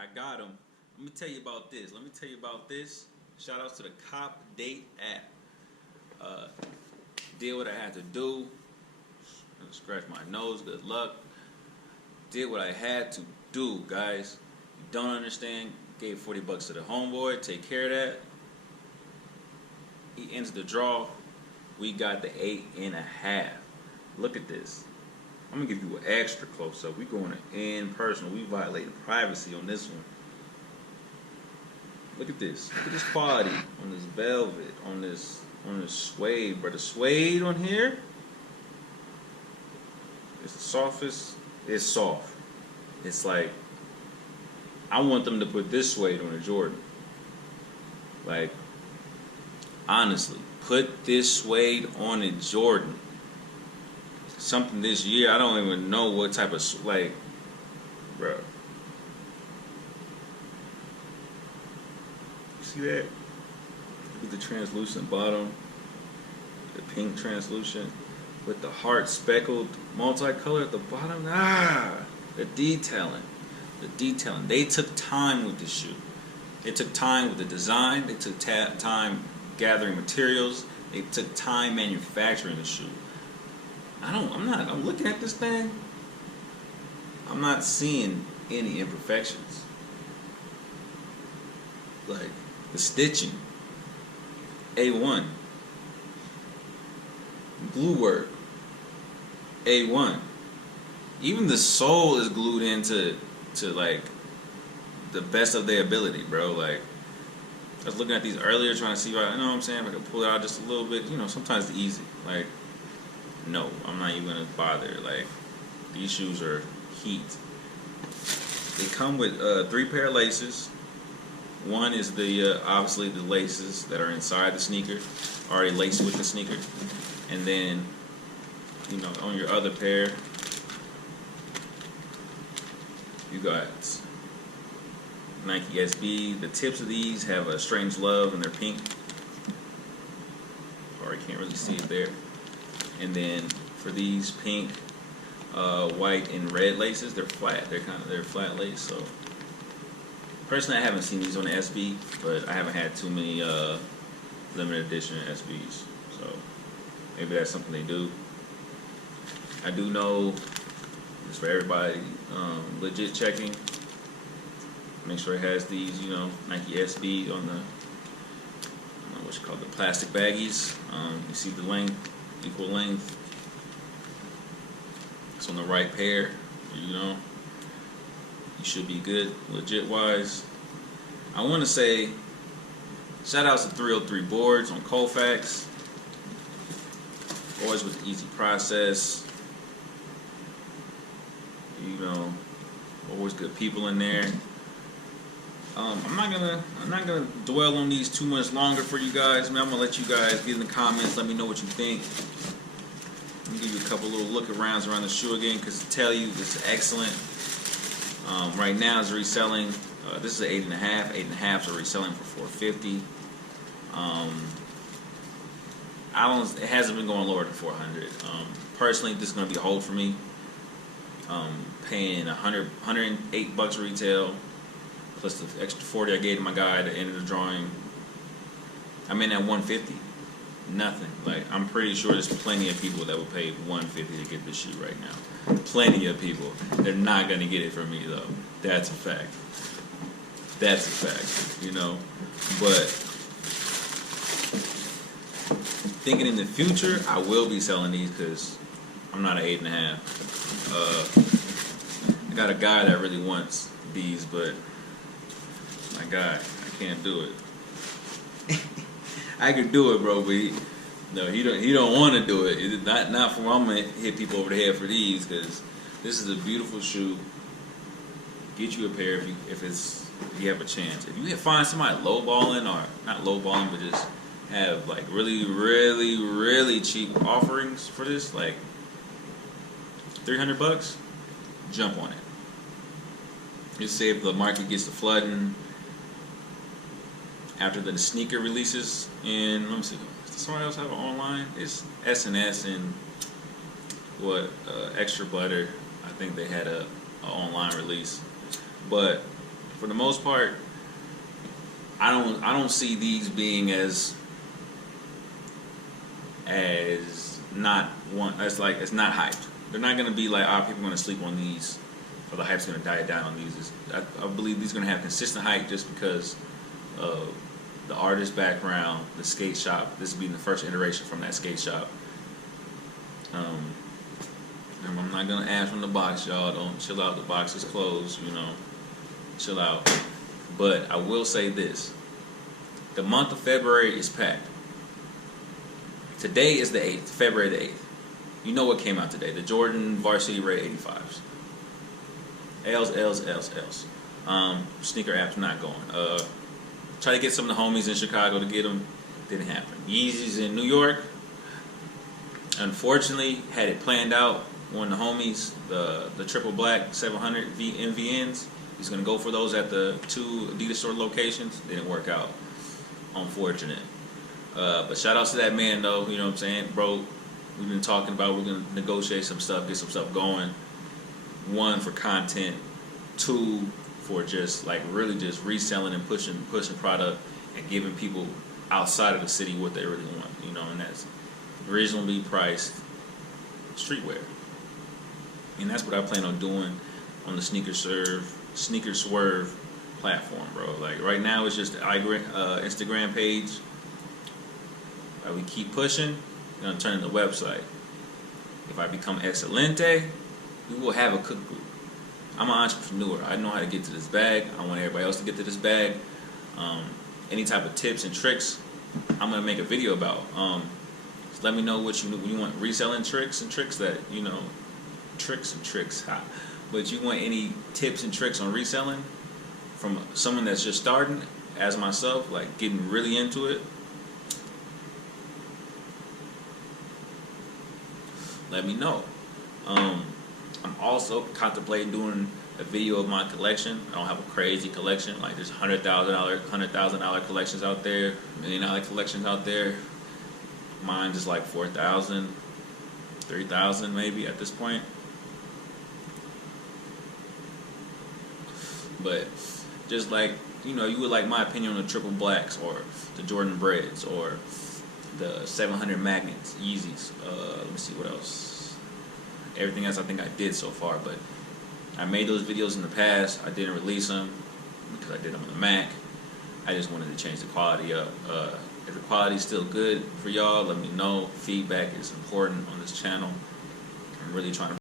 I got them. Let me tell you about this. Shout outs to the Cop Date app. Uh, did what I had to do. Scratch my nose. Good luck. Did what I had to do, guys. You don't understand. Gave $40 to the homeboy. Take care of that. He ends the draw. We got the 8.5. Look at this. I'm gonna give you an extra close up. We going in personal. We violating privacy on this one. Look at this. Look at this quality on this velvet, on this suede, bro. The suede on here. It's the softest. It's soft. It's like I want them to put this suede on a Jordan. Like honestly, put this suede on a Jordan. Something this year, I don't even know what type of, like, bro. You see that? With the translucent bottom, the pink translucent, with the heart speckled multicolor at the bottom. The detailing. They took time with the shoe. They took time with the design. They took time gathering materials. They took time manufacturing the shoe. I'm looking at this thing. I'm not seeing any imperfections. Like, the stitching, A1. Glue work, A1. Even the sole is glued into like the best of their ability, bro. Like, I was looking at these earlier, trying to see if I, you know what I'm saying, if I could pull it out just a little bit. You know, sometimes it's easy. Like, no, I'm not even gonna bother. Like, these shoes are heat. They come with 3 pair of laces. One is the obviously the laces that are inside the sneaker, already laced with the sneaker, and then you know on your other pair, you got Nike SB. The tips of these have a strange love, and they're pink. Or you can't really see it there. And then for these pink, white, and red laces, they're flat. They're flat lace. So personally, I haven't seen these on the SB, but I haven't had too many limited edition SBs. So maybe that's something they do. I do know, just for everybody, legit checking. Make sure it has these, you know, Nike SB on the, what's it called, the plastic baggies. You see the length. Equal length. It's on the right pair, you know. You should be good, legit wise. I want to say, shout outs to 303 Boards on Colfax. Always with the easy process. You know, always good people in there. I'm not gonna dwell on these too much longer for you guys. Man, I'm gonna let you guys get in the comments. Let me know what you think. Let me give you a couple little look arounds around the shoe again, because to tell you this is excellent. Right now it's reselling. This is an 8.5. 8.5s are reselling for $450. It hasn't been going lower than $400. Personally, this is gonna be a hold for me. Paying $108 retail. Plus the extra 40 I gave to my guy at the end of the drawing. I'm in at 150. Nothing. Like, I'm pretty sure there's plenty of people that would pay 150 to get this shoe right now. Plenty of people. They're not gonna get it from me though. That's a fact. That's a fact. You know. But thinking in the future, I will be selling these because I'm not an 8.5. I got a guy that really wants these, but my God, I can't do it. I could do it, bro, but he don't want to do it. Not for I'm gonna hit people over the head for these, because this is a beautiful shoe. Get you a pair if you have a chance. If you find somebody lowballing, or not lowballing, but just have like really, really, really cheap offerings for this, like $300, jump on it. Just say if the market gets to flooding after the sneaker releases, and let me see, does somebody else have it online? It's S&S and Extra Butter. I think they had a online release. But for the most part, I don't see these being as not one as like it's not hyped. They're not gonna be like, people gonna sleep on these, or the hype's gonna die down on these. I believe these are gonna have consistent hype just because of the artist background, the skate shop. This being the first iteration from that skate shop. And I'm not gonna ask from the box, y'all. Don't chill out. The box is closed. You know, chill out. But I will say this: the month of February is packed. Today is the 8th, February the 8th. You know what came out today? The Jordan Varsity Ray 85s. L's. Sneaker app's not going. Try to get some of the homies in Chicago to get them. Didn't happen. Yeezys in New York. Unfortunately, had it planned out. One of the homies, the Triple Black 700 MVNs, he's going to go for those at the 2 Adidas store locations. Didn't work out. Unfortunate. But shout outs to that man, though. You know what I'm saying? Bro, we've been talking about we're going to negotiate some stuff, get some stuff going. 1, for content. 2, for just like really just reselling and pushing product and giving people outside of the city what they really want. You know, and that's reasonably priced streetwear. And that's what I plan on doing on the Sneaker Swerve platform, bro. Like right now, it's just the Instagram page. We keep pushing. We're gonna turn into a website. If I become excelente, we will have a cookbook. I'm an entrepreneur. I know how to get to this bag. I want everybody else to get to this bag. Any type of tips and tricks, I'm gonna make a video about. Just let me know what you want. Reselling tricks that tricks. But you want any tips and tricks on reselling from someone that's just starting, as myself, like getting really into it? Let me know. I'm also contemplating doing a video of my collection. I don't have a crazy collection. Like there's $100,000 collections out there, $1 million collections out there. Mine is like 4,000, 3,000 maybe at this point. But just like, you would like my opinion on the Triple Blacks or the Jordan Breads or the 700 Magnets, Yeezys. Let me see what else. Everything else I think I did so far, but I made those videos in the past. I didn't release them because I did them on the Mac. I just wanted to change the quality up. If the quality is still good for y'all, let me know. Feedback is important on this channel. I'm really trying to